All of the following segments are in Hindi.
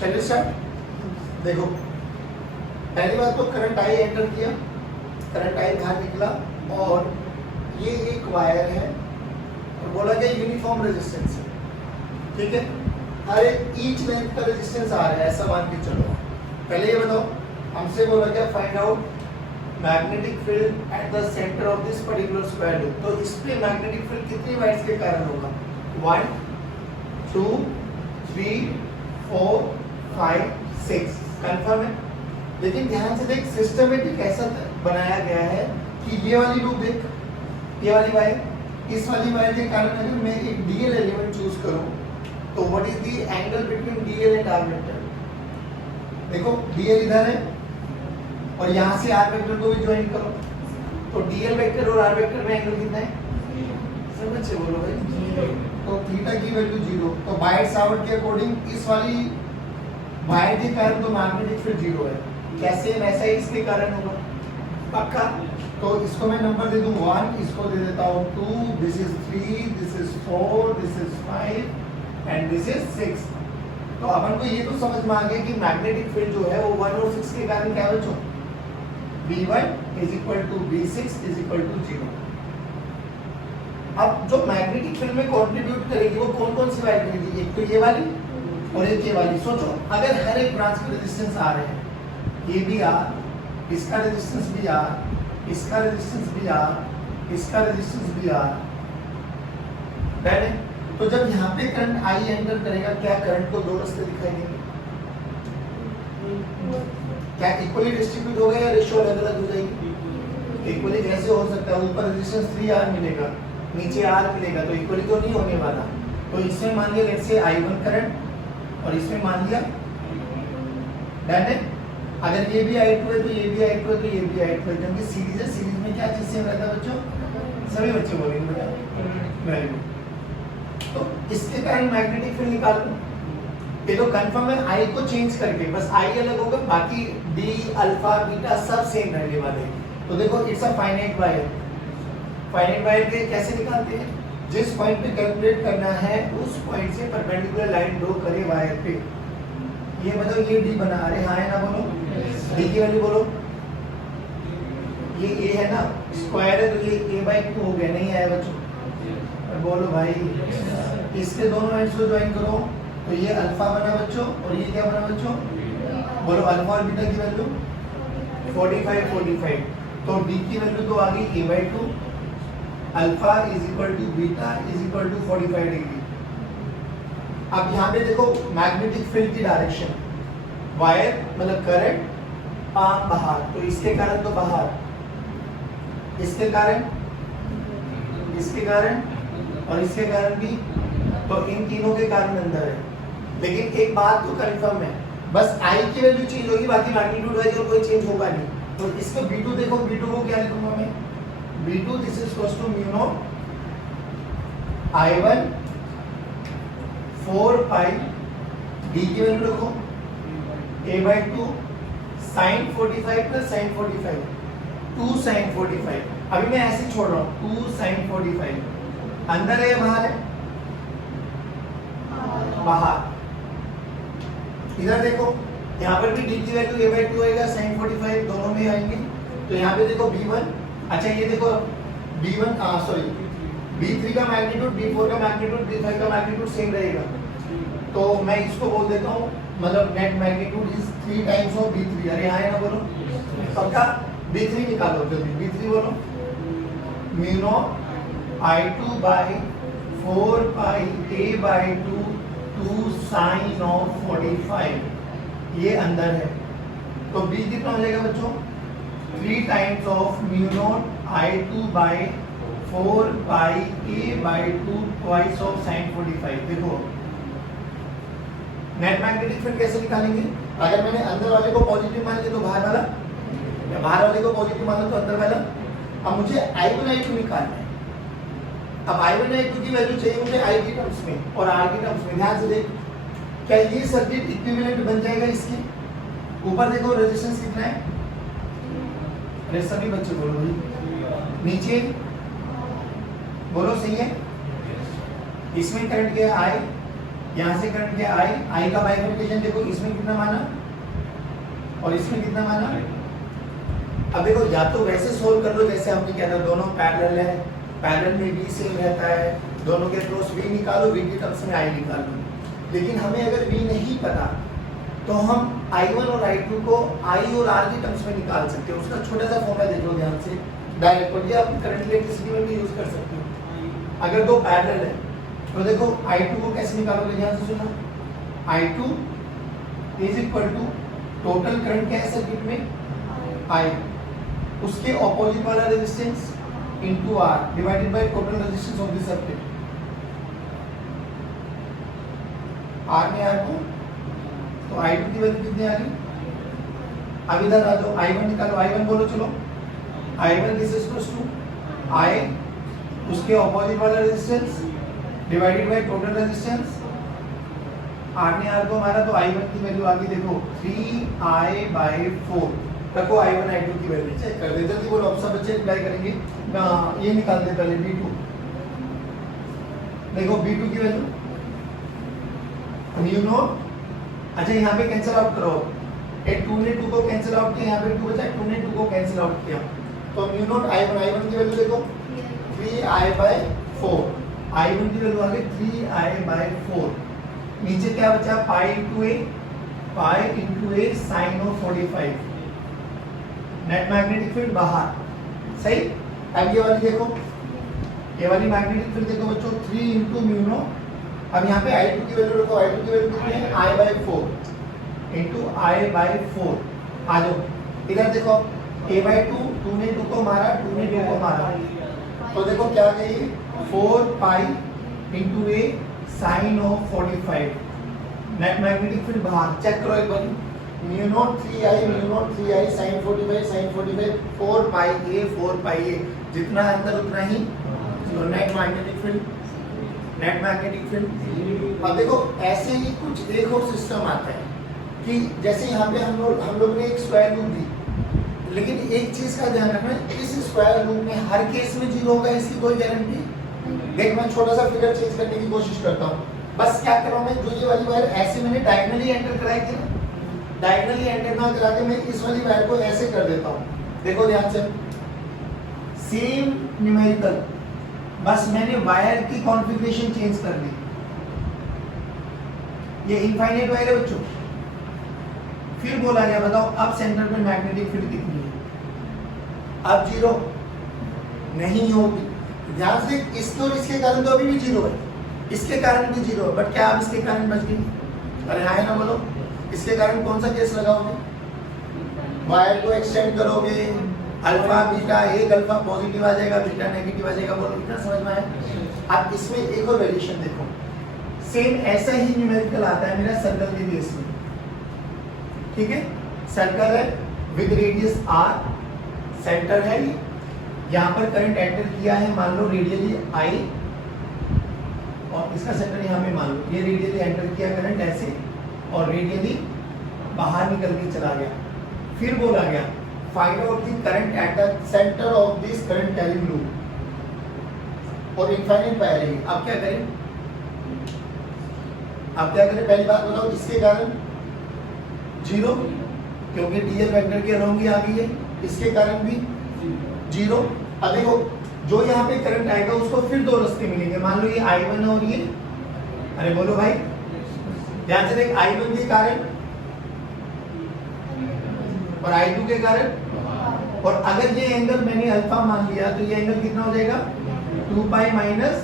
चलिए स्टार्ट। देखो पहली बात तो करंट आई एंटर किया, करंट आई बाहर निकला और ये एक वायर है और बोला गया यूनिफॉर्म रेजिस्टेंस है, ठीक है। हर एक ईच लेंथ का रेजिस्टेंस आ रहा है, ऐसा मान के चलो। पहले ये बताओ, हमसे बोला गया find out magnetic field at the centre of this particular square loop. तो इस पे मैग्नेटिक फील्ड कितनी वायर्स के कारण होगा? 1 2 3 4 5 6, कंफर्म है। लेकिन ध्यान से देख, सिस्टमेटिक ऐसा बनाया गया है कि ये वाली लूप देख, ये वाली वायर, इस वाली वायर के कारण अगर मैं एक डीएल एलिमेंट चूज करूं तो what is the angle between D L and R vector? देखो डीएल इधर है और यहां से आर वेक्टर को भी ज्वाइन करो, तो डीएल वेक्टर और आर वेक्टर में एंगल कितना है? समझ से बोलो भाई। तो थीटा की वैल्यू 0, तो बाय सावर्ट के अकॉर्डिंग इस वाली वायर के कारण तो मैग्नेटिक फील्ड 0 है। कैसे? वैसा ही इसके कारण होगा, पक्का। तो इसको मैं नंबर दे दूं 1, इसको दे देता हूं 2, this is 3, this is 4, this is 5 and this is 6। तो अपन को ये तो समझ में आ गया कि मैग्नेटिक फील्ड जो है वो 1 और 6 के कारण क्या बचो? V1 is equal to V6 is equal to 0। अब जो मैग्नेटिक फील्ड में कंट्रीब्यूट करेगी वो कौन कौन सी वायर करेगी? एक तो ये वाली और एक ये वाली। सोचो अगर हर एक ब्रांच के रेजिस्टेंस आ रहे हैं, ये भी आर, इसका रेजिस्टेंस भी आर, इसका रेजिस्टेंस भी आर, इसका रेजिस्टेंस भी आर, राइट? तो जब यहाँ पे करंट आई एंटर करेगा, क्या करंट को दो रास्ते दिखाई देंगे? क्या इक्वली डिस्ट्रीब्यूट होगा या रेशियो अलग अलग हो जाएगी? इक्वली कैसे हो सकता है? ऊपर रेजिस्टेंस 3R मिलेगा, नीचे R मिलेगा, तो इक्वली तो नहीं होने वाला। तो इसमें मान लिया लेट्स से I1 करंट और इसमें मान लिया डायरेक्ट, अगर ये भी I2 है तो ये भी I2 है तो ये भी I2 है, क्योंकि सीरीज है। सीरीज में क्या चीज सेम रहता है बच्चों? सभी बच्चे बोलेंगे बेटा वेरी गुड। तो इसके कारण मैग्नेटिक फील्ड निकाल लो। ये तो कंफर्म है, I को चेंज करके, बस I अलग होगा, बाकी D अल्फा बीटा सब सेम रहने वाले हैं। तो देखो it's a finite wire. Finite wire के कैसे निकालते हैं? जिस पॉइंट पे कैलकुलेट करना है उस पॉइंट से परपेंडिकुलर लाइन ड्रॉ करे वायर पे। ये बताओ ये D बना, अरे हाँ है ना, बोलो D की वैल्यू बोलो। ये A है ना, स्क्वायर है तो ये A/2 हो गया, नहीं आया बच्चों? और बोलो भाई, इसके दोनों एंड्स को ज्वाइन करो तो ये अल्फा बना बच्चों और ये क्या बना बच्चों? बोलो अल्फा और बीटा की वैल्यू 45 45। तो D की वैल्यू तो आ गई A/2, alpha is equal to beta is equal to 45 degree. अब यहाँ पे देखो मैग्नेटिक फील्ड की डायरेक्शन, वायर मतलब करंट पाम बाहर, तो इसके कारण तो बाहर, इसके कारण, इसके कारण और इसके कारण भी, तो इन तीनों के कारण अंदर है। लेकिन एक बात तो कंफर्म है, बस I की वैल्यू चेंज होगी, बाकी मैग्नीट्यूड वाइज और कोई चेंज होगा नहीं। तो इसको V2 देखो, V2 को क्या लिखूंगा मैं? V2 this is equals to mu naught I1 4 pi, D की वैल्यू रखो A/2 sin 45 plus sin 45, 2 sin 45। अभी मैं ऐसे छोड़ रहा हूँ, 2 sin 45। अंदर है या बाहर है? बाहर। इधर देखो, यहाँ पर भी D की वैल्यू A/2 आएगा, sin 45 दोनों में आएंगे। तो यहाँ पे देखो B1, अच्छा ये देखो B1 सॉरी B3 का मैग्नीट्यूड, B4 का मैग्नीट्यूड, B5 का मैग्नीट्यूड सेम रहेगा। तो मैं इसको बोल देता हूँ, मतलब net magnitude is 3 times of B3। अरे हाँ है ना, बोलो पक्का। B3 निकालो जल्दी, B3 बोलो। Mu naught I2 by 4 pi A/2 2 sin of 45, ये अंदर है। तो B कितना हो जाएगा बच्चों? 3 times of mu naught I2 by 4 pi A/2 twice of sin 45। देखो नेट मैग्नेटिक फील्ड कैसे निकालेंगे? अगर मैंने अंदर वाले को पॉजिटिव मान लिया तो बाहर वाला, या बाहर वाले को पॉजिटिव माना तो अंदर वाला। अब मुझे I1 I2 निकालना है। अब I1 I2 की वैल्यू चाहिए मुझे I की टर्म्स में और R की टर्म्स में। ध्यान से देख, क्या ये सर्किट इक्विवेलेंट बन जाएगा इसके? ऊपर देखो रेजिस्टेंस कितना है, अरे सभी बच्चे बोलो भाई, नीचे बोलो सही है। इसमें करंट क्या है? I, यहाँ से करंट क्या आई का बाइफर्केशन देखो, इसमें कितना माना और इसमें कितना माना। अब देखो या तो वैसे सोल्व कर लो जैसे हमने किया था, दोनों पैरेलल है, पैरेलल में v सेम रहता है, दोनों के क्रॉस v निकालो, v की टर्म्स में i निकालो। लेकिन हमें अगर v नहीं पता तो हम i1 और i2 को i और r की टर्म्स में निकाल सकते हो। उसका छोटा सा फॉर्मूला देख लो ध्यान से, डायरेक्ट, और ये आप करंट इलेक्ट्रिसिटी में भी यूज कर सकते हो। अगर दो पैरेलल है तो देखो i2 को कैसे निकालोगे, ध्यान से सुनो। i2 is equal to total current क्या है सर्किट में i, उसके ऑपोजिट वाला resistance into r divided by total resistance of the circuit. r में r को तो i2 की वैल्यू कितनी आ गई। अब इधर आ जाओ, i1 निकालो, i1 बोलो चलो, i1 this is equals to i उसके ऑपोजिट वाला resistance divided by total resistance. r ने r को मारा तो i1 की वैल्यू आ गई देखो 3i/4। रखो i1 i2 की वैल्यू चेक कर दे जल्दी, बोलो अब सब बच्चे अप्लाई करेंगे। ये निकाल दे पहले b2, देखो b2 की वैल्यू म्यू नॉट, अच्छा यहाँ पे कैंसिल आउट करो, ये 2 ने 2 को कैंसिल आउट किया, यहाँ पे 2 बचा, 2 ने 2 को कैंसिल आउट किया तो म्यू नॉट i1 की वैल्यू देखो 3i/4, i1 की वैल्यू आ गई 3i/4। नीचे क्या बचा pi into a sine of 45, net magnetic field बाहर, सही। अब ये वाली देखो, ये वाली मैग्नेटिक फील्ड देखो बच्चों 3 इंटू म्यू नॉट। अब यहाँ पे i2 की वैल्यू रखो, i2 की वैल्यू कितनी है i/4 इंटू i/4। आ जाओ इधर देखो a/2, 2 ने 2 को मारा, 2 ने 2 को मारा तो देखो क्या गई 4 pi into a sine of 45, net magnetic field बाहर। चेक करो एक बार, mu naught 3i sine 45 4 pi a, जितना अंदर उतना ही तो नेट मैग्नेटिक फील्ड। अब देखो ऐसे ही कुछ एक और सिस्टम आता है कि जैसे यहाँ पे हम लोग ने एक स्क्वायर लूप दी, लेकिन एक चीज का ध्यान रखना, इस स्क्वायर लूप में हर केस में 0 होगा इसकी कोई गारंटी। देख मैं छोटा सा फिगर चेंज करने की कोशिश करता हूँ, बस क्या कर रहा हूँ मैं, जो ये वाली वायर ऐसे मैंने डायगोनली एंटर कराई थी ना, डायगोनली एंटर ना करा के मैं इस वाली वायर को ऐसे कर देता हूँ। देखो ध्यान से, सेम न्यूमेरिकल, बस मैंने वायर की कॉन्फ़िगरेशन चेंज कर दी। ये इनफाइनाइट वायर है बच्चों। फिर बोला गया बताओ अब सेंटर में मैग्नेटिक फील्ड कितनी है, अब 0 नहीं होगी। ध्यान से इसके और इसके कारण तो अभी भी 0 है, इसके कारण भी 0 है, बट क्या आप इसके कारण बच गई? अरे हाँ ना बोलो, इसके कारण कौन सा केस लगाओगे? वायर को एक्सटेंड करोगे, अल्फा बीटा, एक अल्फा पॉजिटिव आ जाएगा, बीटा नेगेटिव आ जाएगा। बोलो कितना समझ में आया? अब इसमें एक और वेरिएशन देखो, सेम ऐसा ही न्यूमेरिकल आता है मेरा सर्कल के केस में, ठीक है। सर्कल है विद रेडियस r, सेंटर है, यहाँ पर करंट एंटर किया है मान लो रेडियली i, और इसका सेंटर यहाँ पे मान लो, ये रेडियली एंटर किया करंट ऐसे और रेडियली बाहर निकल के चला गया। फिर बोला गया find out the current at the centre of this current carrying loop, और इनफाइनाइट वायर है। अब क्या करें, पहली बात बताओ, इसके कारण 0 क्योंकि डीएल वेक्टर के अराउंड ही आ गई है, इसके कारण भी 0। अब देखो जो यहाँ पे करंट आएगा उसको फिर 2 रास्ते मिलेंगे, मान लो ये I1 है और ये, अरे बोलो भाई ध्यान से देख, I1 के कारण और I2 के कारण, और अगर ये एंगल मैंने अल्फा मान लिया तो ये एंगल कितना हो जाएगा 2 पाई माइनस,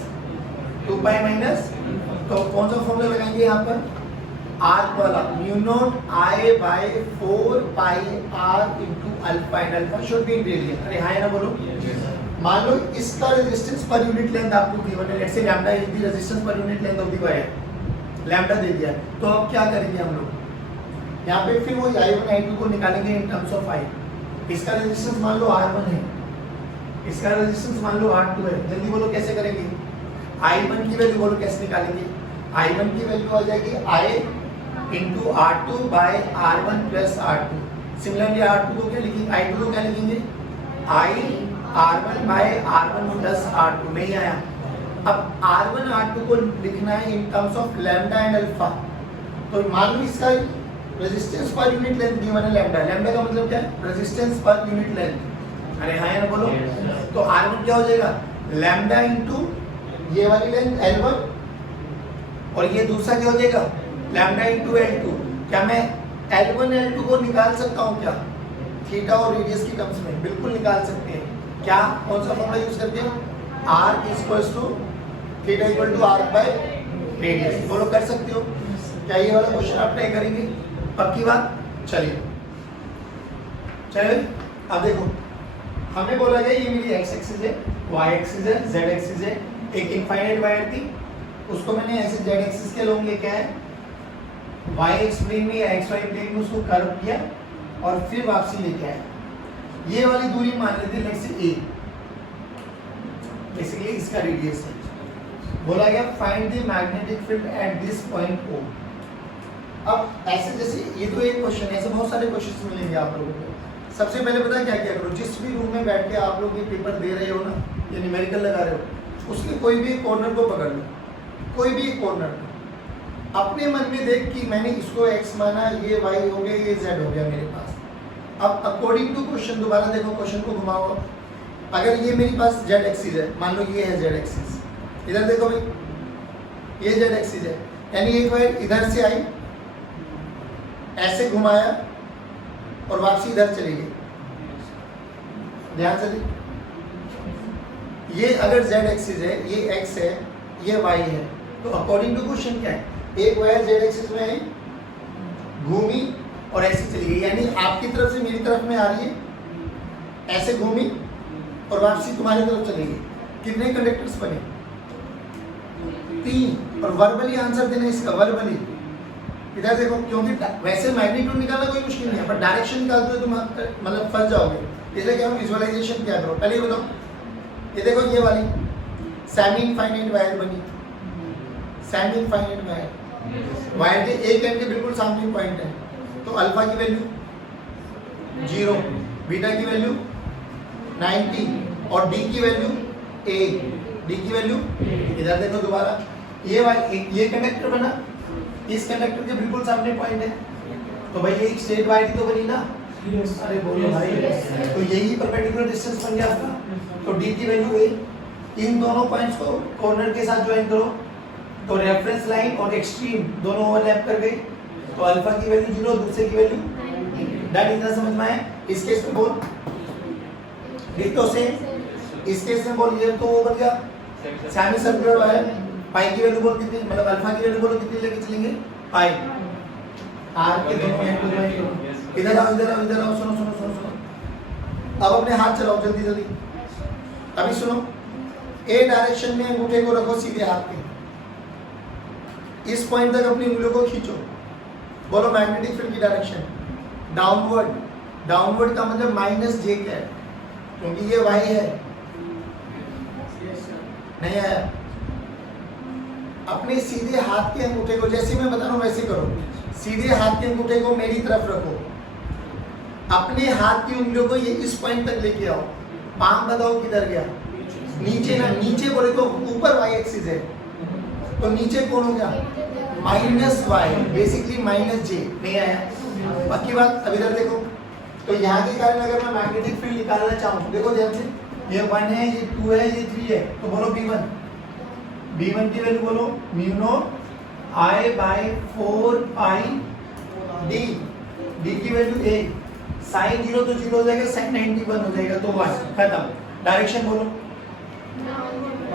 तो कौन सा फॉर्मूला लगाएंगे यहाँ पर, r वाला, mu naught i/4 pi r into alpha, and alpha should be in radian. अरे हां ना बोलो। मान लो इसका रेजिस्टेंस पर यूनिट लेंथ आपको गिवन है, let's say lambda is the resistance per unit length of the wire, lambda दे दिया। तो अब क्या करेंगे हम लोग, यहाँ पे फिर वो i1 i2 को निकालेंगे इन टर्म्स ऑफ i। इसका रेजिस्टेंस मान लो r1 है, इसका रेजिस्टेंस मान लो r2 है। जल्दी बोलो कैसे करेंगे, i1 की वैल्यू बोलो कैसे निकालेंगे, i1 की वैल्यू आ जाएगी i into r2 by r1 plus r2। Similarly r2 को क्या लिखेंगे, i2 को क्या लिखेंगे, i r1 bye r1 plus r2। नहीं आया अब R1 R2 को लिखना है in terms of lambda and alpha. तो मान लो इसका resistance per unit length given है लैम्डा। लैम्डा का मतलब क्या है? Resistance per unit length. अरे हाँ यार बोलो। तो R1 क्या हो जाएगा? लैम्डा इनटू ये वाली लेंथ L1 और ये दूसरा क्या हो जाएगा? Lambda into L2। क्या मैं L1 L2 को निकाल सकता हूँ क्या? थीटा और रेडियस की टर्म्स में बिल्कुल निकाल सकते हैं। क्या कौन सा फॉर्मूला यूज करते हैं? R equals to theta equal to R by radius. बोलो कर सकते हो क्या? ये वाला क्वेश्चन आप ट्राई करेंगे? पक्की बात? चलिए अब देखो, हमें बोला गया ये मेरी x एक्सिस है, y एक्सिस है, z एक्सिस है। एक इनफाइनाइट वायर थी, उसको मैंने ऐसे z एक्सिस के लोग लेके आया, y एक्स प्लेन में या xy प्लेन में उसको कर्व किया और फिर वापसी लेके आया। ये वाली दूरी मान लेते हैं लेट्स से a, बेसिकली इसका रेडियस है। बोला गया find the magnetic field at this point O। अब ऐसे जैसे ये तो एक क्वेश्चन है, ऐसे बहुत सारे क्वेश्चंस मिलेंगे आप लोगों को। सबसे पहले पता क्या क्या करो, जिस भी रूम में बैठ के आप लोग ये पेपर दे रहे हो ना, ये न्यूमेरिकल लगा रहे हो, उसके कोई भी कॉर्नर को पकड़ लो, कोई भी कॉर्नर अपने मन में देख कि मैंने इसको x माना, ये y हो गया, ये z हो गया मेरे पास। अब अकॉर्डिंग टू क्वेश्चन दोबारा देखो, क्वेश्चन को घुमाओ। अगर ये मेरे पास z एक्सिस है, मान लो ये है z एक्सिस, इधर देखो भाई ये z एक्सिस है, यानी एक बार इधर से आई, ऐसे घुमाया और वापसी इधर चली गई। ध्यान से ये अगर z एक्सिस है, ये x है, ये y है, तो अकॉर्डिंग टू क्वेश्चन क्या है? एक वायर z एक्सिस में आई, घूमी और ऐसे चली गई, यानी आपकी तरफ से मेरी तरफ में आ रही है, ऐसे घूमी और वापसी तुम्हारी तरफ चली गई। कितने कंडक्टर्स बने? 3। और वर्बली आंसर देना इसका, वर्बली। इधर देखो, क्योंकि वैसे मैग्नीट्यूड निकालना कोई मुश्किल नहीं है, पर डायरेक्शन निकालते हो तुम मतलब फंस जाओगे, इसलिए क्या विजुअलाइजेशन क्या करो। पहले ये बताओ, ये देखो ये वाली सेमी इनफाइनाइट वायर बनी, सेमी इनफाइनाइट वायर, वायर के एक एंड के बिल्कुल सामने पॉइंट है, तो अल्फा की वैल्यू 0, बीटा की वैल्यू 90 और डी की वैल्यू 8, डी की वैल्यू इधर देखो दोबारा, ये कंडक्टर बना, इस कंडक्टर के बिल्कुल सामने पॉइंट है, तो भाई ये एक स्ट्रेट वायर तो बनी ना। अरे बोलो भाई, तो यही परपेंडिकुलर डिस्टेंस बन गया आपका। तो डी की वैल्यू 8, इन दोनों पॉइंट्स को कॉर्नर के साथ ज्वाइन करो, तो रेफरेंस लाइन और एक्सट्रीम दोनों ओवरलैप कर गए, तो अल्फा की वैल्यू 0, दूसरे की वैल्यू दैट इतना समझ में आया। इस केस में बोल तो से, इस केस में बोल ये तो वो बन गया सेमी सर्कुलर वायर, पाई की वैल्यू बोल कितनी, मतलब अल्फा की वैल्यू बोलो कितनी लेके चलेंगे? पाई। आर के दोनों एंड को ज्वाइन करो, इधर आओ इधर आओ इधर आओ, सुनो सुनो सुनो सुनो, अब अपने हाथ चलाओ जल्दी जल्दी। अभी सुनो, ए डायरेक्शन में अंगूठे को रखो सीधे हाथ पे, इस पॉइंट तक अपनी उंगलियों को खींचो। बोलो मैग्नेटिक फील्ड की डायरेक्शन डाउनवर्ड। डाउनवर्ड का मतलब माइनस जे क्या है, क्योंकि ये y है। नहीं आया? अपने सीधे हाथ के अंगूठे को, जैसे मैं बता रहा हूं वैसे करो, सीधे हाथ के अंगूठे को मेरी तरफ रखो, अपने हाथ की उंगलियों को ये इस पॉइंट तक लेके आओ। पाम बताओ किधर गया? नीचे ना, नीचे बोले तो ऊपर y एक्सिस है, तो नीचे कौन हो गया? माइनस वाई, बेसिकली माइनस जे। नहीं आया? पक्की बात? अब इधर देखो, तो यहाँ के कारण अगर मैं मैग्नेटिक फील्ड निकालना चाहूँ, देखो ध्यान से, ये 1 है, ये 2 है, ये 3 है, तो बोलो B1, B1 की वैल्यू बोलो mu naught I by 4 pi D, D की वैल्यू A, साइन 0 तो 0 हो जाएगा, साइन 91 हो जाएगा, तो 1 खत्म। डायरेक्शन बोलो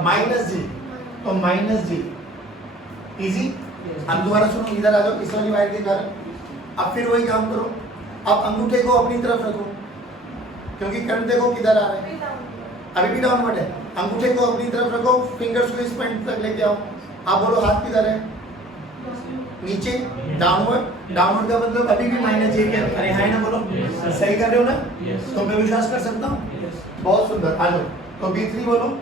माइनस जी, तो माइनस जी, इजी। अब दोबारा सुनो, इधर आ जाओ, इस वाली वायर के कारण। अब फिर वही काम करो, अब अंगूठे को अपनी तरफ रखो, क्योंकि करंट देखो किधर आ रहा है, अभी भी डाउनवर्ड है। अंगूठे को अपनी तरफ रखो, फिंगर्स को इस पॉइंट तक लेके आओ। आप बोलो हाथ किधर है? नीचे, डाउनवर्ड। डाउनवर्ड का मतलब अभी भी माइनस जे के, अरे हाय ना बोलो, सही कर रहे हो ना? तो मैं विश्वास कर सकता हूँ, बहुत सुंदर। आ जाओ, तो B3 बोलो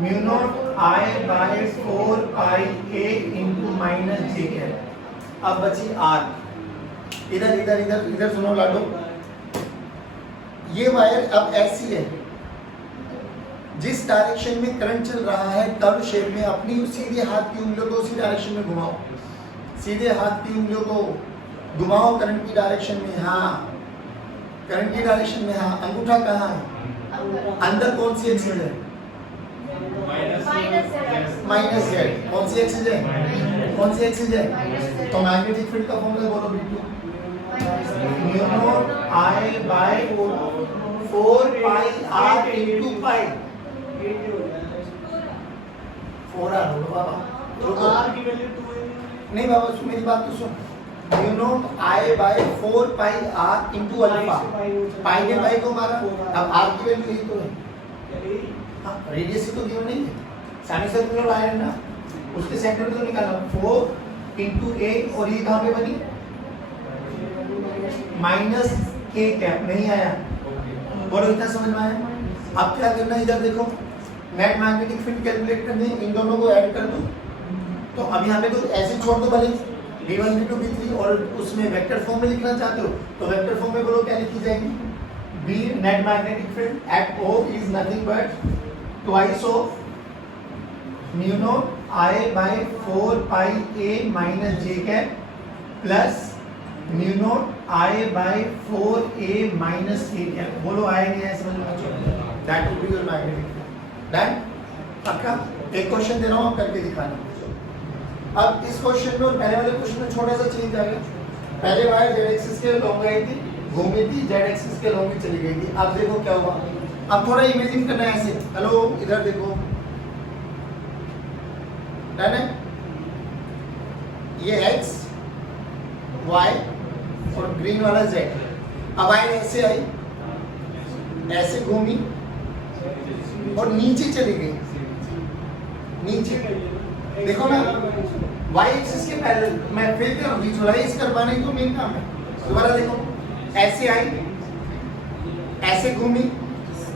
mu naught I by 4 pi A into minus J K. अब बची R, इधर इधर इधर इधर सुनो लाडो, ये वायर अब ऐसी है, जिस डायरेक्शन में करंट चल रहा है कर्व शेप में, अपनी सीधे हाथ की उंगलियों को उसी डायरेक्शन में घुमाओ, सीधे हाथ की उंगलियों को घुमाओ करंट की डायरेक्शन में। हाँ, करंट की डायरेक्शन में। हाँ, अंगूठा कहाँ है? अंदर कौन सी एक्सिस है? Minus Z. कौन सी एक्सिस है? कौन सी एक्सिस है? तो मैग्नेटिक फील्ड का फॉर्मूला बोलो बिल्कुल, mu naught I by 4 pi R into pi. 4 R बोलो बाबा, तो आर की वैल्यू 2 है। नहीं बाबा, सुन मेरी बात तो सुन। Mu naught I by 4 pi R into alpha. Pi के पाई को मारा, अब आर की वैल्यू यही तो है। हाँ, रेडियस तो गिवन नहीं है, सेमी सर्कुलर वायर है ना, उसके सेंटर में तो निकालना 4 इनटू a, और ये कहाँ पे बनी? Minus k cap. नहीं आया? बोलो इतना समझ में आया? अब क्या करना है, इधर देखो, नेट मैग्नेटिक फील्ड कैलकुलेट करने, इन दोनों को ऐड कर दो। तो अब यहाँ पे तो ऐसे छोड़ दो भले, v1 v2 v3, और उसमें वेक्टर फॉर्म में लिखना चाहते हो तो वेक्टर फॉर्म में बोलो क्या लिखी जाएगी? b net magnetic field eight o is nothing but twice of mu naught I by 4 pi a minus j cap plus mu naught I by 4a minus k cap। बोलो आया नहीं आया समझ में? That would be your magnetic field। Done? पक्का? एक क्वेश्चन दे रहा हूँ, करके दिखाना। अब इस क्वेश्चन में और पहले वाले क्वेश्चन में थोड़ा सा चेंज आएगा। पहले वायर z एक्सिस के लॉन्ग आई थी, घूमी थी, z एक्सिस के लॉन्ग चली गई थी। अब देखो क्या हुआ। अब थोड़ा इमेजिन करना है ऐसे, हेलो इधर देखो, डन है? ये x, y और ग्रीन वाला z। अब आई ऐसे आई, ऐसे घूमी और नीचे चली गई, नीचे देखो ना, y एक्सिस के पैरेलल। मैं फिर क्या विजुअलाइज कर पाने को मेन काम है। दोबारा देखो, ऐसे आई, ऐसे घूमी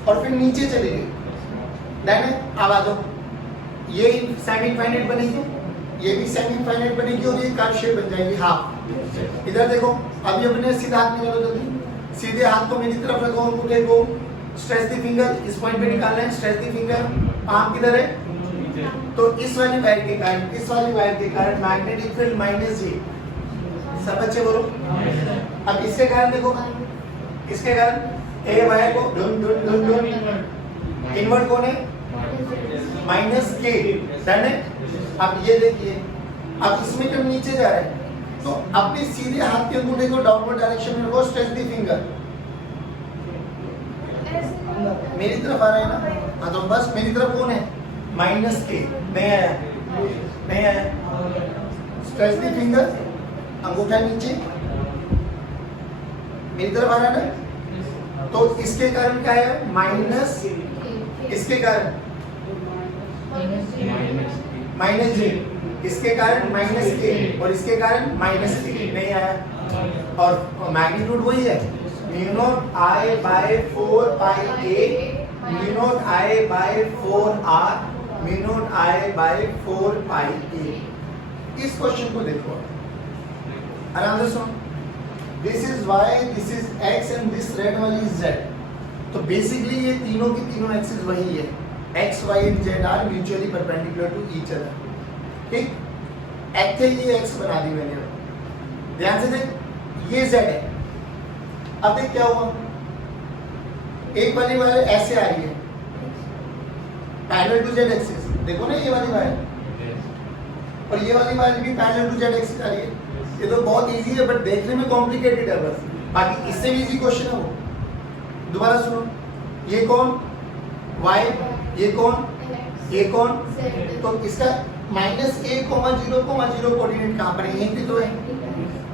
और फिर नीचे चली गई, डन है? अब आ जाओ, ये सेमी इनफाइनाइट बनेगी, ये भी सेमी इनफाइनाइट बनेगी और ये कर्व शेप बन जाएगी हाफ। इधर देखो, अभी अपने सीधा हाथ निकालो जल्दी, सीधे हाथ को मेरी तरफ रखो, अंगूठे को स्ट्रेच द फिंगर, इस पॉइंट पे निकालना है, स्ट्रेच द फिंगर। पाम किधर है? तो इस वाली वायर के कारण, इस वाली वायर के कारण मैग्नेटिक फील्ड माइनस जी। सब बच्चे बोलो। अब इसके कारण देखो, इसके कारण ए वायर को ढूंढ ढूंढ ढूंढ ढूंढ, इन्वर्ट कौन है? माइनस के। डन है? अब ये देखिए, अब इसमें जब नीचे जा रहे हैं तो अपने सीधे हाथ के अंगूठे को डाउनवर्ड डायरेक्शन में रखो, स्ट्रेच द फिंगर, मेरी तरफ आ रहा है ना। हाँ, तो बस मेरी तरफ कौन है? माइनस के। नहीं आया? नहीं आया? स्ट्रेच द फिंगर, अंगूठा नीचे, मेरी तरफ आ रहा है ना। तो इसके कारण क्या है? माइनस, इसके कारण माइनस जे, इसके कारण माइनस के, और इसके कारण माइनस के। नहीं आया? और मैग्नीट्यूड वही है, mu naught I by 4 pi a, mu naught I by 4 R, mu naught I by 4 pi a. इस क्वेश्चन को देखो, आराम से सुनो। This is y, this is x and this red वाली इज जेड। तो बेसिकली ये तीनों की तीनों एक्सिस वही है, x, y and z are mutually perpendicular to each other। ठीक? ऐसे ये x बना दी मैंने। ध्यान से देख, ये z है। अब देख क्या हुआ, एक वाली वायर ऐसे आ रही है पैरेलल टू z एक्सिस, देखो ना ये वाली वायर, और ये वाली वायर भी पैरेलल टू z एक्सिस आ रही है। ये तो बहुत इजी है बट देखने में कॉम्प्लिकेटेड है बस, बाकी इससे भी इजी क्वेश्चन है वो। दोबारा सुनो, ये कौन? y, ये कौन? ये कौन? तो इसका -a,0,0 कोऑर्डिनेट कहाँ पर है? यहीं पे तो है।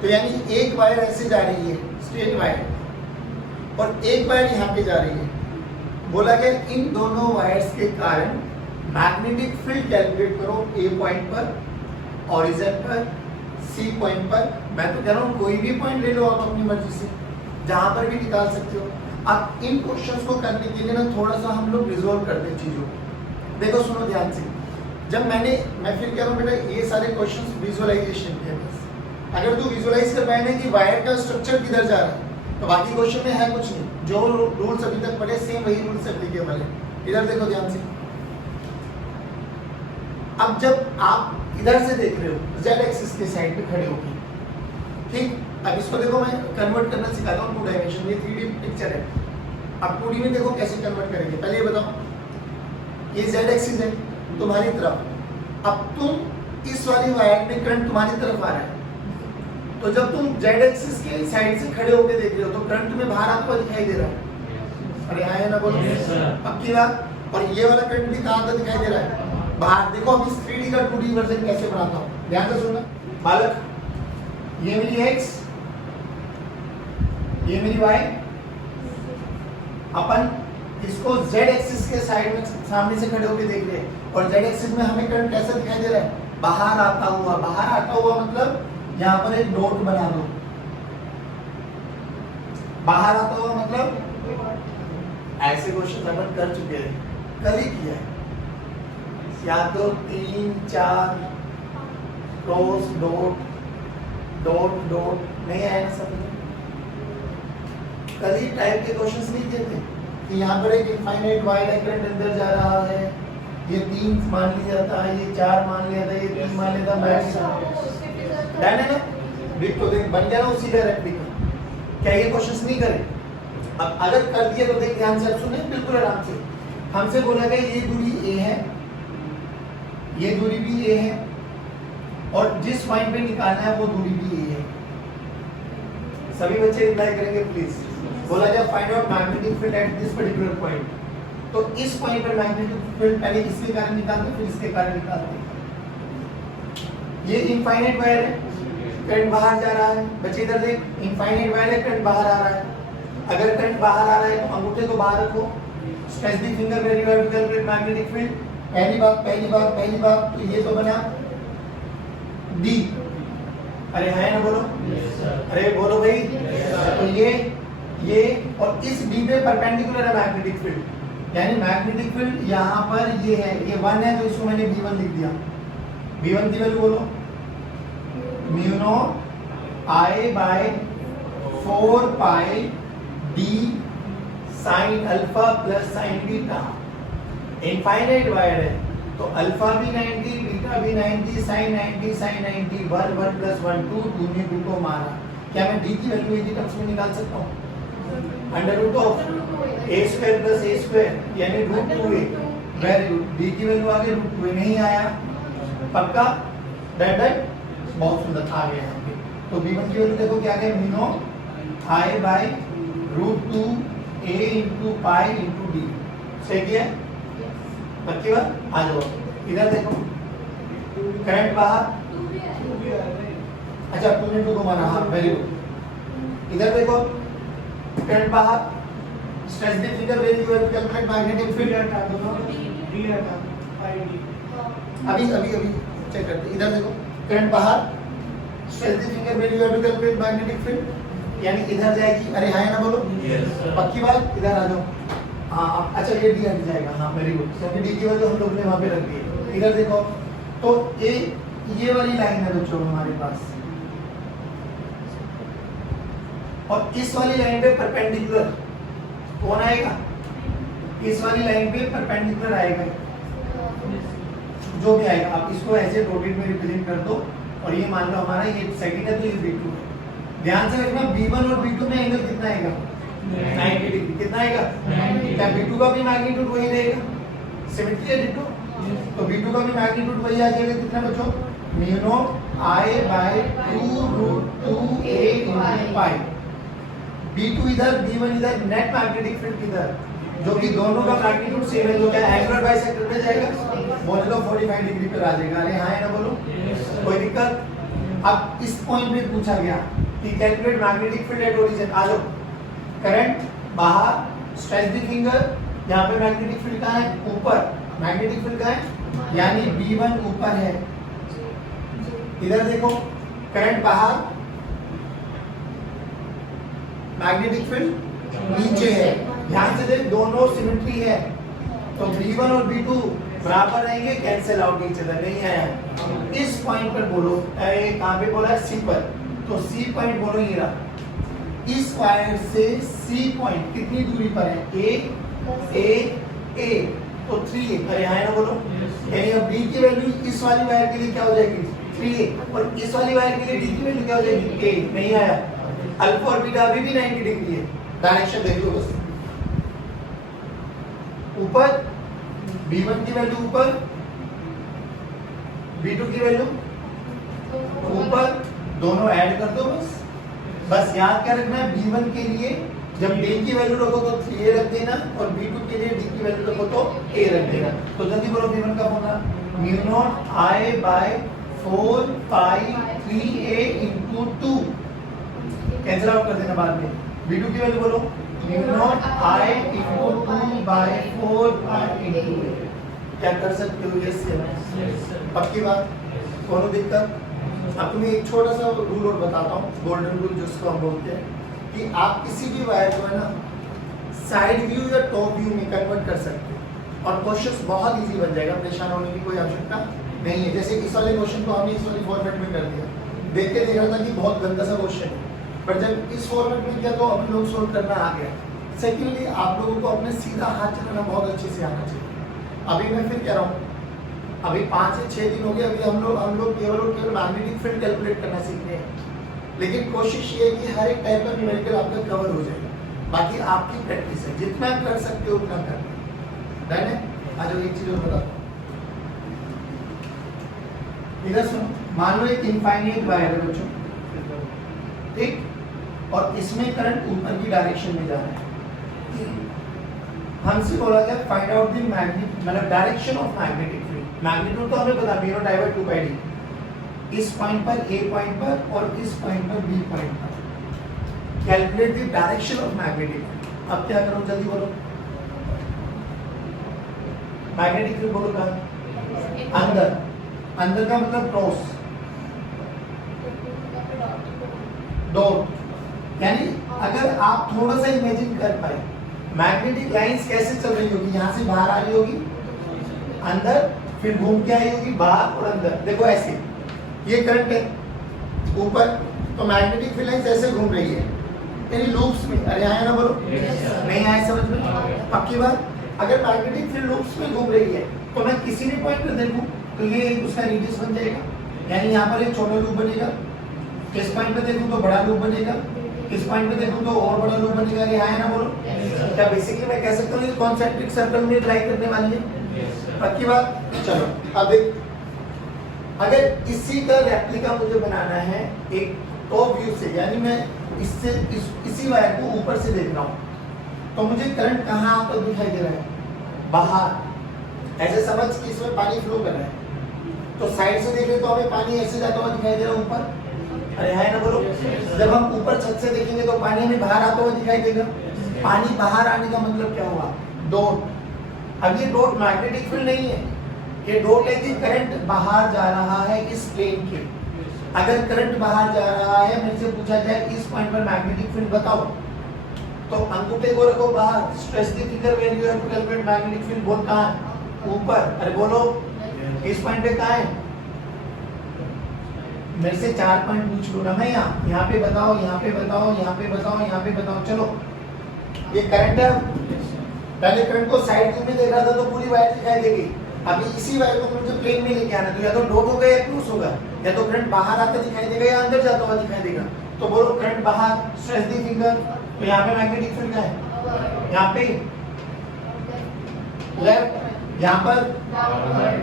तो यानी एक वायर ऐसे जा रही है, स्ट्रेट वायर, और एक वायर यहाँ पे जा रही है। बोला गया इन दोनों वायर्स के कारण मैग्नेटिक फील्ड कैलकुलेट करो ए पॉइंट पर, ऑरिजिन पर, सी पॉइंट पर। मैं तो कह रहा हूँ कोई भी पॉइंट ले लो आप अपनी मर्जी से, जहाँ पर भी निकाल सकते हो। अब इन क्वेश्चंस को करने के लिए ना थोड़ा सा हम लोग रिजॉल्व करते हैं चीज़ों को। देखो सुनो ध्यान से, जब मैं फिर कह रहा हूँ बेटा ये सारे क्वेश्चंस विजुअलाइजेशन के हैं बस। अगर तू विजुअलाइज कर पाए ना कि वायर का स्ट्रक्चर किधर जा रहा है, तो बाकी क्वेश्चन में है कुछ नहीं, जो रूल्स अभी तक पढ़े सेम वही रूल्स एप्लीकेबल है। इधर देखो ध्यान से। अब जब आप इधर से देख रहे हो जेड एक्सिस के साइड पे खड़े होके, ठीक, अब इसको देखो मैं कन्वर्ट करना सिखाता हूँ 2 डायमेंशन, ये 3D पिक्चर है। अब 2D में देखो कैसे कन्वर्ट करेंगे। पहले ये बताओ, ये जेड एक्सिस है तुम्हारी तरफ, अब तुम इस वाली वायर में करंट तुम्हारी तरफ आ रहा है, तो जब तुम जेड एक्सिस के साइड से खड़े होकर देख रहे हो तो करंट तुम्हें बाहर आता हुआ दिखाई दे रहा है। अरे हाँ है ना, बोलो पक्की बात। और ये वाला करंट भी कहाँ आता दिखाई दे रहा है? बाहर। देखो अब इस 3D का 2D वर्जन कैसे बनाता हूँ, ध्यान से सुनना बालक। ये मेरी एक्स, ये मेरी वाई, अपन इसको जेड एक्सिस के साइड में सामने से खड़े होकर देख रहे हैं, और जेड एक्सिस में हमें करंट कैसा दिखाई दे रहा है? बाहर आता हुआ। बाहर आता हुआ मतलब यहाँ पर एक डॉट बना दो। बाहर आता हुआ मतलब ऐसे क्वेश्चन अपन कर चुके हैं, कल ही किया है, या तो 3 4 क्रॉस डॉट डॉट डॉट नहीं आया ना सब। कल ही टाइप के क्वेश्चंस नहीं किए थे कि यहाँ पर एक इनफाइनाइट वायर है, करंट अंदर जा रहा है, ये 3 मान लिया जाता है, ये 4 मान लिया था, ये 3 मान लिया था, डन है ना? बिग तो देख बन गया ना उसी का रेप्लिका। क्या ये क्वेश्चंस नहीं करे? अब अगर कर दिए तो देख ध्यान से, अब सुने बिल्कुल आराम से। हमसे बोला गया ये दूरी ए है, ये दूरी भी ए है, और जिस पॉइंट पे निकालना है वो दूरी भी ए है। सभी बच्चे रिप्लाई करेंगे प्लीज। बोला जाए find out magnetic field at this particular point, तो इस पॉइंट पर मैग्नेटिक फील्ड पहले इसके कारण निकालते फिर इसके कारण निकालते। ये इनफाइनाइट वायर है, करंट बाहर जा रहा है। बच्चे इधर देख, इनफाइनाइट वायर है, करंट बाहर आ रहा है। अगर करंट बाहर आ रहा है तो अंगूठे को बाहर रखो, stretch the finger when you have to calculate magnetic field. पहली बात तो ये तो बना डी। अरे है ना, बोलो अरे बोलो भाई। तो ये और इस डी पे परपेंडिकुलर है मैग्नेटिक फील्ड, यानी मैग्नेटिक फील्ड यहाँ पर ये है, ये 1 है तो इसको मैंने V1 लिख दिया। V1 की वैल्यू बोलो, mu naught I by 4 pi d sine alpha plus sine beta. Infinite wire है तो अल्फा भी 90, बीटा भी 90, साइन 90, साइन 90, 1 1 प्लस 1 2, 2 ने 2 को मारा। क्या मैं d की वैल्यू एक ही टर्म्स में निकाल सकता हूँ? Under root of a square plus a square यानी root 2a। Very good, d की वैल्यू आ गई रूट 2a। नहीं आया पक्का? दैट बहुत सुंदर आ गया यहाँ पे। तो v1 की वैल्यू देखो क्या गया, mu naught I by root 2a into pi into D. सही किया? पक्की बात? आ जाओ इधर देखो, करंट बाहर, अच्छा 2 ने 2 को मारा, हाँ वेरी गुड। इधर देखो करंट बाहर, stretch the figure when you have calculate magnetic field. अभी चेक करते, इधर देखो करंट बाहर, stretch the figure when you have to calculate magnetic field, यानी इधर जाएगी। अरे हाँ ना, बोलो पक्की बात। इधर आ जाओ, हाँ अच्छा ये डी हट जाएगा, हाँ वेरी गुड। क्योंकि डी की वैल्यू हम लोग ने वहाँ पे रख दी है। इधर देखो तो ये वाली लाइन है बच्चों हमारे पास, और इस वाली लाइन पे परपेंडिकुलर कौन आएगा? इस वाली लाइन पे परपेंडिकुलर आएगा जो भी आएगा। आप इसको ऐसे डॉटेड में रिप्रेजेंट कर दो, और ये मान लो हमारा ये सेकंड है तो ये V2 है। ध्यान से रखना V1 और V2 में एंगल कितना आएगा? 90 डिग्री। कितना आएगा? क्या V2 का भी मैग्नीट्यूड वही रहेगा? सिमेट्री है डिटो, तो V2 का भी मैग्नीट्यूड वही आ जाएगा। कितना बच्चों? Mu naught I by 2 root 2a into pi. V2 इधर, V1 इधर, नेट मैग्नेटिक फील्ड किधर, जो कि दोनों का मैग्नीट्यूड सेम है, तो क्या एंगुलर बाइसेक्टर पे जाएगा? बोले तो 45 डिग्री पे आ जाएगा। अरे हाँ है ना, बोलो कोई दिक्कत? अब इस पॉइंट पे पूछा गया कि calculate magnetic field at origin. आ जाओ, करंट बाहर, स्ट्रेच द फिंगर, यहाँ पे मैग्नेटिक फील्ड कहाँ है? ऊपर। मैग्नेटिक फील्ड कहाँ है? यानी V1 ऊपर है। इधर देखो करंट बाहर, मैग्नेटिक फील्ड नीचे है। ध्यान से देख, दोनों सिमेट्री है, तो V1 और V2 बराबर रहेंगे, कैंसिल आउट ईच अदर। नहीं आया इस पॉइंट पर बोलो, कहाँ पे बोला है? C पर, तो C पॉइंट बोलो ये रहा। इस वायर से C पॉइंट कितनी दूरी पर है? A ए, तो 3a। अरे हाँ है ना बोलो, यानी अब b की वैल्यू इस वाली वायर के लिए क्या हो जाएगी 3a, और इस वाली वायर के लिए d की वैल्यू क्या हो जाएगी a। नहीं आया, अल्फा और बीटा अभी भी 90 डिग्री है। डायरेक्शन देख लो बस, ऊपर b1 की वैल्यू ऊपर, b2 की वैल्यू ऊपर, दोनों ऐड कर दो बस। बस याद क्या रखना है, b1 के लिए जब d की वैल्यू रखो तो 3a रख देना, और b2 के लिए d की वैल्यू रखो तो a रख देना। तो जल्दी बोलो b1 का formula mu naught i by 4 pi 3a into 2, cancel out कर देना बाद में। b2 की वैल्यू बोलो mu naught i into 2 by 4 pi into a। क्या कर सकते हो, यस या पक्की बात, कोनो दिक्कत? अब तुम्हें एक छोटा सा रूल और बताता हूँ, गोल्डन रूल जिसको हम बोलते हैं, कि आप किसी भी वायर को है ना साइड व्यू या टॉप व्यू में कन्वर्ट कर सकते हो और क्वेश्चन बहुत इजी बन जाएगा, परेशान होने की कोई आवश्यकता नहीं है। जैसे इस वाले क्वेश्चन को हमने इस वाले फॉर्मेट में कर दिया, देख के देख रहा था कि बहुत गंदा सा क्वेश्चन है, पर जब इस फॉर्मेट में किया तो अपन लोग सोल्व करना आ गया। सेकेंडली आप लोगों को अपने सीधा हाथ चलाना बहुत अच्छे से आना चाहिए। अभी मैं फिर कह रहा हूँ, अभी 5 से 6 दिन हो गए, अभी हम लोग केवल और केवल मैग्नेटिक फील्ड कैलकुलेट करना सीख रहे हैं, लेकिन कोशिश ये है कि हर एक टाइप का न्यूमेरिकल आपका कवर हो जाएगा। बाकी आपकी प्रैक्टिस है, जितना कर सकते हो उतना करना। डन है? आ जाओ एक चीज और बताता हूँ, इधर सुनो। मान लो एक इनफाइनाइट वायर है बच्चों, ठीक, और इसमें करंट ऊपर की डायरेक्शन में जा रहा है। हमसे बोला गया फाइंड आउट द मैग्नेट, मतलब direction of magnetic field. Magnitude तो हमें पता, mu naught I by 2 pi d। इस पॉइंट पर A पॉइंट पर और इस पॉइंट पर B पॉइंट पर calculate the direction of magnetic field. अब क्या करो, जल्दी बोलो। मैग्नेटिक फील्ड बोलो कहाँ? अंदर, अंदर का मतलब क्रॉस डॉट। यानी अगर आप थोड़ा सा इमेजिन कर पाए, मैग्नेटिक लाइंस कैसे चल रही होगी, यहाँ से बाहर आ रही होगी अंदर, फिर घूम के आई होगी बाहर और अंदर। देखो ऐसे, ये करंट है ऊपर, तो मैग्नेटिक फील्ड लाइंस ऐसे घूम रही है, यानी लूप्स में। अरे आया ना बोलो, नहीं आया समझ में? पक्की बात। अगर मैग्नेटिक फील्ड लूप्स में घूम रही है तो मैं किसी भी पॉइंट पे देखूं तो ये उसका रेडियस बन जाएगा, यानी यहाँ पर एक छोटा लूप बनेगा। किस पॉइंट पे देखूं तो बड़ा लूप बनेगा, किस पॉइंट पे देखूं तो और बड़ा लूप बनेगा। ये आया ना बोलो? क्या बेसिकली मैं कह सकता हूँ कॉन्सेंट्रिक सर्कल में ड्राइव करने वाली है। पक्की बात। चलो अब देख, अगर इसी का रेप्लिका मुझे बनाना है एक टॉप व्यू से, यानी मैं इससे इसी वायर को ऊपर से देख रहा हूँ, तो मुझे करंट कहाँ आता दिखाई दे रहा है? बाहर। ऐसे समझ कि इसमें पानी फ्लो कर रहा है, तो साइड से देखें तो हमें पानी ऐसे जाता हुआ दिखाई दे रहा है ऊपर। अरे है ना बोलो? जब हम ऊपर छत से देखेंगे तो पानी हमें बाहर आता हुआ दिखाई देगा। पानी बाहर आने का मतलब क्या हुआ? डॉट। अब ये डॉट मैग्नेटिक फील्ड नहीं है, ये डॉट है कि करंट बाहर जा रहा है इस प्लेन के। अगर करंट बाहर जा रहा है, मेरे से पूछा जाए इस पॉइंट पर मैग्नेटिक फील्ड बताओ, तो अंगूठे को रखो बाहर, stretch the finger when you have to calculate magnetic field. बोल कहां है? ऊपर। अरे बोलो इस पॉइंट पे कहां है? मेरे से 4 पॉइंट पूछ लो ना मैं, यहाँ पे बताओ, यहाँ पे बताओ, यहाँ पे बताओ, यहाँ पे बताओ। चलो ये करंट है, पहले करंट को साइड व्यू में देख रहा था तो पूरी वायर दिखाई देगी। अभी इसी वायर को मुझे प्लेन में लेके आना, तो या तो डॉट होगा या क्रॉस होगा, या तो करंट बाहर आता दिखाई देगा या अंदर जाता हुआ दिखाई देगा। तो बोलो करंट बाहर, स्ट्रेच द फिंगर। तो यहाँ पे मैग्नेटिक फील्ड है, यहाँ पे लेफ्ट, यहाँ पर,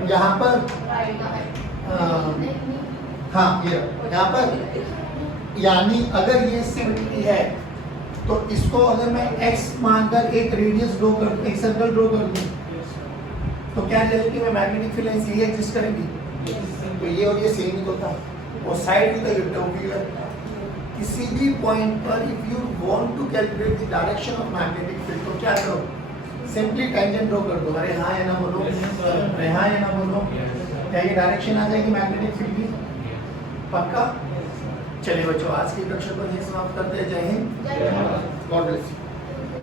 यहाँ पर, हाँ ये यहाँ पर। यानी अगर ये 70 है तो इसको अगर मैं x मानकर एक रेडियस ड्रॉ कर दूं, एक सर्कल ड्रॉ कर दूं, तो क्या रियलिटी में मैग्नेटिक फील्ड लाइंस ये एग्जिस्ट करेंगी? तो ये और ये सेम ही तो था, और साइड भी तो टॉप व्यू है। किसी भी पॉइंट पर if you want to calculate the direction of magnetic field, तो क्या करो? सिंपली टेंजेंट ड्रॉ कर दो। अरे हाँ या ना बोलो? अरे हाँ या ना बोलो? क्या ये डायरेक्शन आ जाएगी मैग्नेटिक फील्ड की? पक्का? चलिए बच्चों, आज की कक्षा को यही समाप्त करते हैं। जय हिंद, गॉड ब्लेस यू।